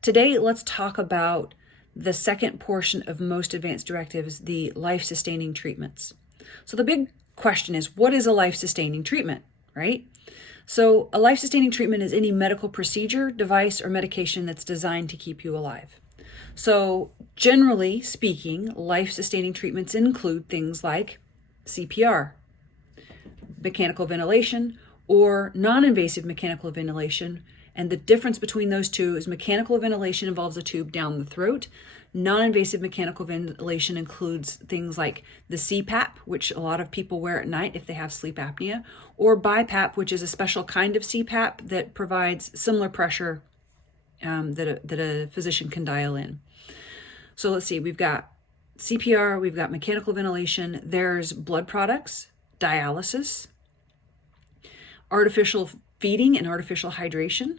Today, let's talk about the second portion of most advanced directives, the life-sustaining treatments. So the big question is, what is a life-sustaining treatment, right? So a life-sustaining treatment is any medical procedure, device, or medication that's designed to keep you alive. So generally speaking, life-sustaining treatments include things like CPR, mechanical ventilation, or non-invasive mechanical ventilation. And the difference between those two is mechanical ventilation involves a tube down the throat. Non-invasive mechanical ventilation includes things like the CPAP, which a lot of people wear at night if they have sleep apnea, or BiPAP, which is a special kind of CPAP that provides similar pressure that a physician can dial in. So let's see, we've got CPR, we've got mechanical ventilation, there's blood products, dialysis, artificial feeding and artificial hydration.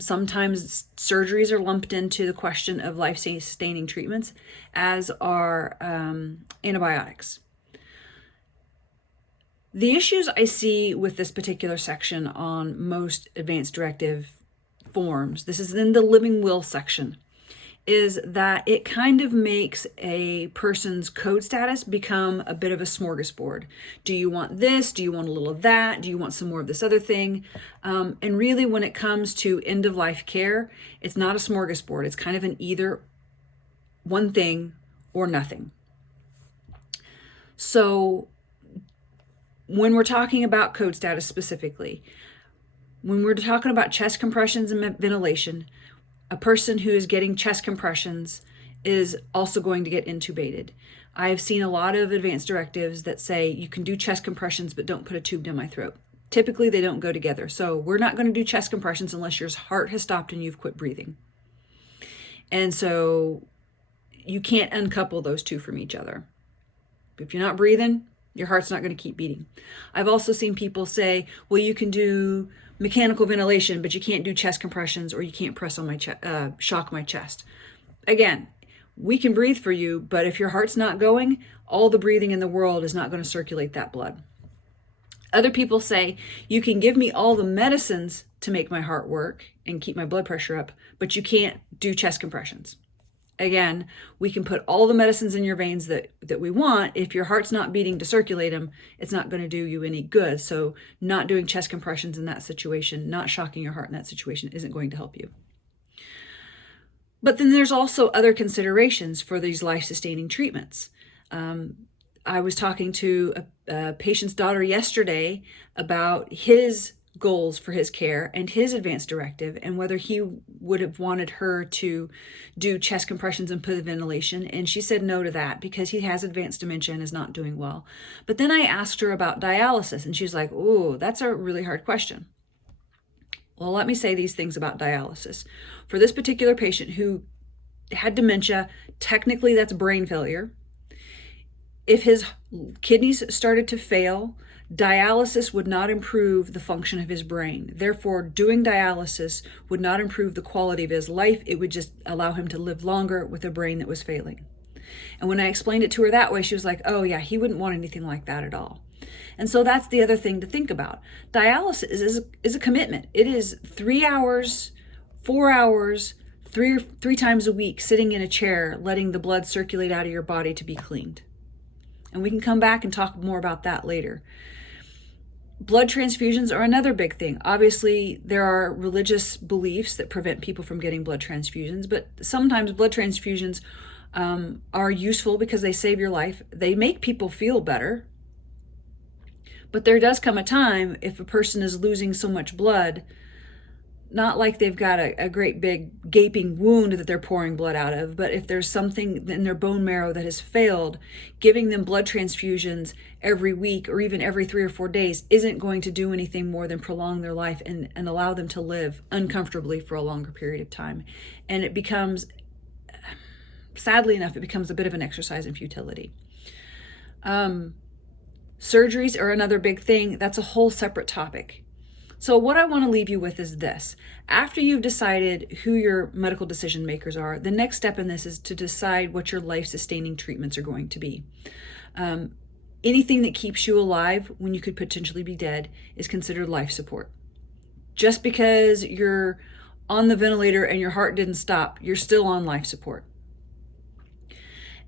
Sometimes surgeries are lumped into the question of life-sustaining treatments, as are antibiotics. The issues I see with this particular section on most advanced directive forms, this is in the living will section, is that it kind of makes a person's code status become a bit of a smorgasbord. Do you want this? Do you want a little of that? Do you want some more of this other thing? And really, when it comes to end-of-life care, it's not a smorgasbord. It's kind of an either one thing or nothing. So when we're talking about code status specifically, when we're talking about chest compressions and ventilation, a person who is getting chest compressions is also going to get intubated. I have seen a lot of advanced directives that say you can do chest compressions, but don't put a tube down my throat. Typically, they don't go together. So we're not going to do chest compressions unless your heart has stopped and you've quit breathing. And so you can't uncouple those two from each other. If you're not breathing, your heart's not going to keep beating. I've also seen people say, well, you can do mechanical ventilation, but you can't do chest compressions, or you can't press on my shock my chest. Again, we can breathe for you, but if your heart's not going, all the breathing in the world is not going to circulate that blood. Other people say, you can give me all the medicines to make my heart work and keep my blood pressure up, but you can't do chest compressions. Again, we can put all the medicines in your veins that we want. If your heart's not beating to circulate them, it's not going to do you any good. So not doing chest compressions in that situation, not shocking your heart in that situation isn't going to help you. But then there's also other considerations for these life-sustaining treatments. I was talking to a patient's daughter yesterday about his goals for his care and his advanced directive, and whether he would have wanted her to do chest compressions and put ventilation. And she said no to that because he has advanced dementia and is not doing well. But then I asked her about dialysis, and she's like, oh, that's a really hard question. Well, let me say these things about dialysis. For this particular patient who had dementia, technically that's brain failure. If his kidneys started to fail, dialysis would not improve the function of his brain. Therefore, doing dialysis would not improve the quality of his life. It would just allow him to live longer with a brain that was failing. And when I explained it to her that way, she was like, oh yeah, he wouldn't want anything like that at all. And so that's the other thing to think about. Dialysis is a commitment. It is 3 hours, 4 hours, three times a week, sitting in a chair, letting the blood circulate out of your body to be cleaned. And we can come back and talk more about that later. Blood transfusions are another big thing. Obviously, there are religious beliefs that prevent people from getting blood transfusions, but sometimes blood transfusions are useful because they save your life. They make people feel better. But there does come a time if a person is losing so much blood, not like they've got a great big gaping wound that they're pouring blood out of, but if there's something in their bone marrow that has failed, giving them blood transfusions every week or even every 3 or 4 days isn't going to do anything more than prolong their life and allow them to live uncomfortably for a longer period of time. And it becomes, sadly enough, it becomes a bit of an exercise in futility. Surgeries are another big thing. That's a whole separate topic. So what I want to leave you with is this. After you've decided who your medical decision makers are, the next step in this is to decide what your life-sustaining treatments are going to be. Anything that keeps you alive when you could potentially be dead is considered life support. Just because you're on the ventilator and your heart didn't stop, you're still on life support.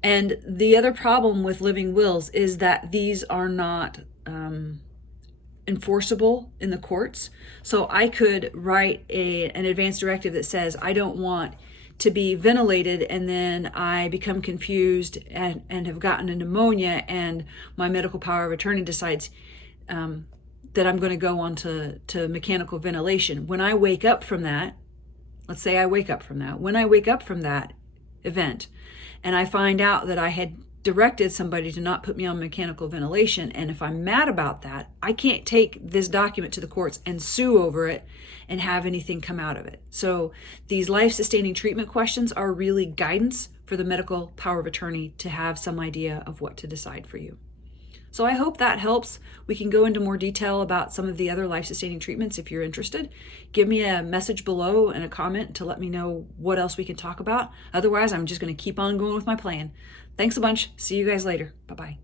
And the other problem with living wills is that these are not enforceable in the courts. So I could write an advance directive that says, I don't want to be ventilated, and then I become confused and have gotten a pneumonia, and my medical power of attorney decides that I'm going to go on to mechanical ventilation. When I wake up from that, let's say I wake up from that, when I wake up from that event and I find out that I had directed somebody to not put me on mechanical ventilation, and if I'm mad about that, I can't take this document to the courts and sue over it and have anything come out of it. So these life-sustaining treatment questions are really guidance for the medical power of attorney to have some idea of what to decide for you. So I hope that helps. We can go into more detail about some of the other life-sustaining treatments if you're interested. Give me a message below and a comment to let me know what else we can talk about. Otherwise, I'm just going to keep on going with my plan. Thanks a bunch. See you guys later. Bye-bye.